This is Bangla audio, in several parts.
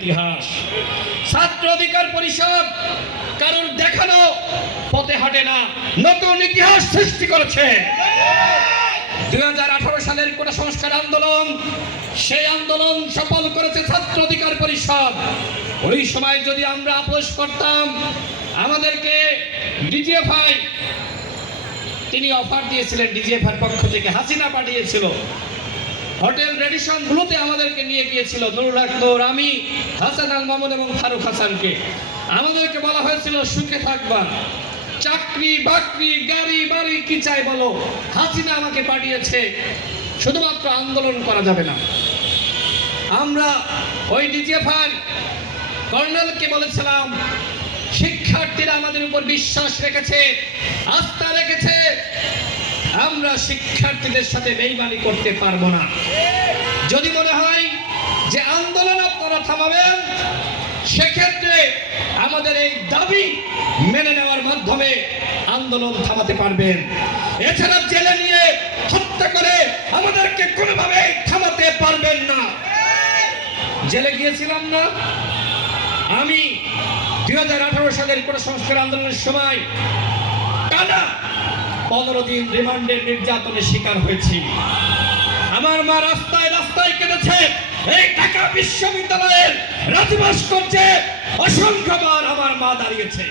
ইতিহাস। ছাত্র অধিকার পরিষদ কারণ দেখানো পথে হাঁটে না, নতুন ইতিহাস সৃষ্টি করেছে। দুই হাজার আঠারো সালের কোটা সংস্কার আন্দোলন, সেই আন্দোলন সফল করেছে ছাত্র অধিকার পরিষদ। ওই সময় যদি আমরা আপোষ করতাম, আমাদেরকে ডিজিএফআই, তিনি অফার দিয়েছিলেন ডিজিএফআর পক্ষ থেকে, হাসিনা পাঠিয়েছিল। হোটেল রেডিসন গুলোতে আমাদেরকে নিয়ে গিয়েছিল নুরুল আকবর আমি, হাসান আল মামুন এবং ফারুক হাসানকে। আমাদেরকে বলা হয়েছিল, সুখে থাকবা চাকরি, বাকরি, গাড়ি, বাড়ি, কি চাই বলো? হাসিনা আমাকে পাঠিয়েছে। শুধুমাত্র আন্দোলন করা যাবে না। আমরা ওই ডিজিএফআর কর্নেলকে বলেছিলাম, শিক্ষার্থীরা আমাদের উপর বিশ্বাস রেখেছে, আস্থা রেখেছে আমরা শিক্ষার্থীদের সাথে বেইমানি করতে পারব না। যদি মনে হয় যে আন্দোলন আপনারা থামাবেন, সেক্ষেত্রে আমাদের এই দাবি মেনে নেওয়ার মাধ্যমে আন্দোলন থামাতে পারবেন। এছাড়া জেলে নিয়ে হত্যা করে আমাদেরকে কোনোভাবে থামাতে পারবেন না। জেলে গিয়েছিলাম না। আমি দুই হাজার আঠারো সালের কোন সংস্কার আন্দোলনের সময় টানা পনেরো দিন রিমান্ডের নির্যাতনের শিকার হয়েছি। আমার মা রাস্তায় রাস্তায় কেটেছে এই ঢাকা বিশ্ববিদ্যালয়ের রাজবাস করছে অসংখ্যবার আমার মা দাঁড়িয়েছে,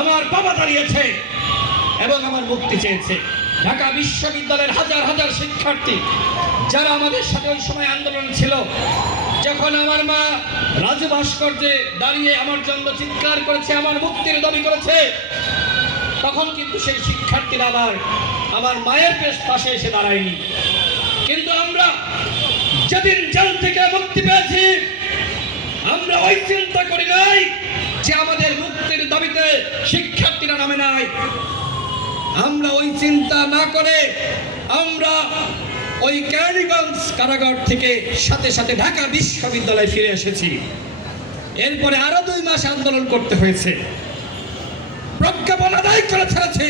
আমার বাবা দাঁড়িয়েছে এবং আমার মুক্তি চেয়েছে। ঢাকা বিশ্ববিদ্যালয়ের হাজার হাজার শিক্ষার্থী যারা আমাদের সাথে ওই সময় আন্দোলন ছিল, যখন আমার মা রাজু ভাস্কর্যে দাঁড়িয়ে আমার জন্য চিৎকার করেছে, আমার মুক্তির দাবি করেছে তখন কিন্তু সেই শিক্ষার্থীরা আবার আমার মায়ের পেশ পাশে এসে দাঁড়ায়নি। কিন্তু আমরা যেদিন জেল থেকে মুক্তি পেয়েছি, আমরা ওই চিন্তা করি নাই যে আমাদের মুক্তির দাবিতে শিক্ষার্থীরা নামে নাই। আমরা ওই চিন্তা না করে আমরা ওই ক্যারিগঞ্জ কারাগার থেকে সাথে সাথে ঢাকা বিশ্ববিদ্যালয়ে ফিরে এসেছি। এরপরে আরও দুই মাস আন্দোলন করতে হয়েছে। প্রজ্ঞাপন আদায় করে ছেড়েছি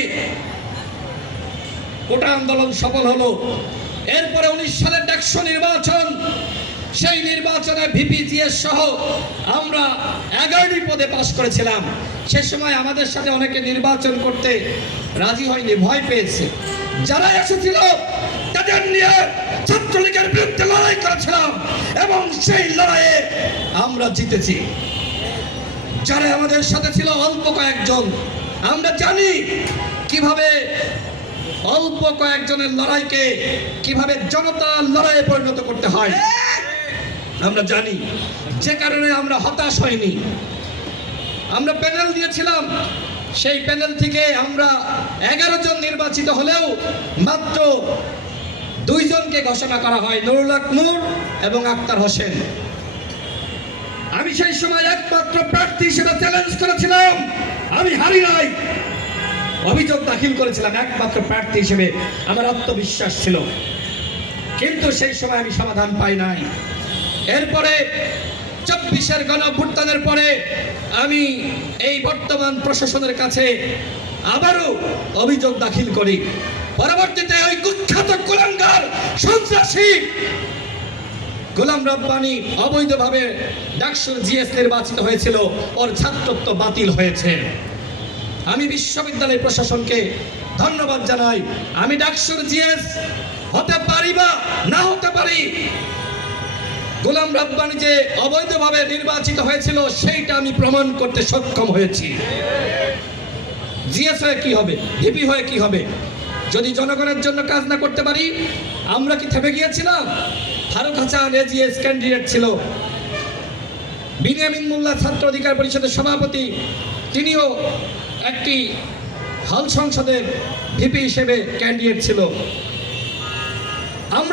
ওটা আন্দোলন সফল হলো। এরপরে উনিশ সালের ডাকসু নির্বাচন। সেই নির্বাচনে ভিপিজিএস সহ আমরা এগারোটি পদে পাশ করেছিলাম। সে সময় আমাদের সাথে অনেকে নির্বাচন করতে রাজি হয়নি, ভয় পেয়েছে। যারা এসেছিল, তাদের নিয়ে ছাত্রলীগের বিরুদ্ধে লড়াই করেছিলাম এবং সেই লড়াইয়ে আমরা জিতেছি। যারা আমাদের সাথে ছিল, অল্প কয়েকজন। আমরা জানি কীভাবে অল্প কয়েকজনের লড়াইকে কীভাবে জনতার লড়াইয়ে পরিণত করতে হয়। আমরা জানি যে কারণে আমরা হতাশ হইনি। আমরা প্যানেল দিয়েছিলাম। সেই প্যানেল থেকে আমরা এগারো জন নির্বাচিত হলেও মাত্র দুইজনকে ঘোষণা করা হয়, নুরুল নূর এবং আক্তার হোসেন। আমি সেই সময় একমাত্র প্রার্থী হিসেবে চ্যালেঞ্জ করেছিলাম। আমি হারি নাই। অভিযোগ দাখিল করেছিলাম, একমাত্র প্রার্থী হিসেবে। আমার আত্মবিশ্বাস ছিল। কিন্তু সেই সময় আমি সমাধান পাই নাই। এরপরে চব্বিশের গণ অভ্যুত্থানের পরে আমি এই বর্তমান প্রশাসনের কাছে আবারও অভিযোগ দাখিল করি। পরবর্তীতে ওই কুখ্যাত কুলাঙ্গার, সন্ত্রাসী গোলাম রব্বানি অবৈধভাবে ডাকসুর জিএস নির্বাচিত হয়েছিল, ওর ছাত্রত্ব বাতিল হয়েছে। আমি বিশ্ববিদ্যালয় প্রশাসনকে ধন্যবাদ জানাই। আমি ডাকসুর জিএস হতে পারি বা না হতে পারি, গোলাম রব্বানি যে অবৈধভাবে নির্বাচিত হয়েছিল, সেইটা আমি প্রমাণ করতে সক্ষম হয়েছি। জিএস হয়ে কি হবে? ভিপি হয়ে কি হবে? যদি জনগণের জন্য কাজ না করতে পারি, আমরা কি থেমে গিয়েছিলাম? ফারুক হাসান এজিএস ক্যান্ডিডেট ছিল। বিনিয়ামিন মোল্লা, ছাত্র অধিকার পরিষদের সভাপতি। তিনিও একটি হল সংসদের ভিপি হিসেবে ক্যান্ডিডেট ছিল।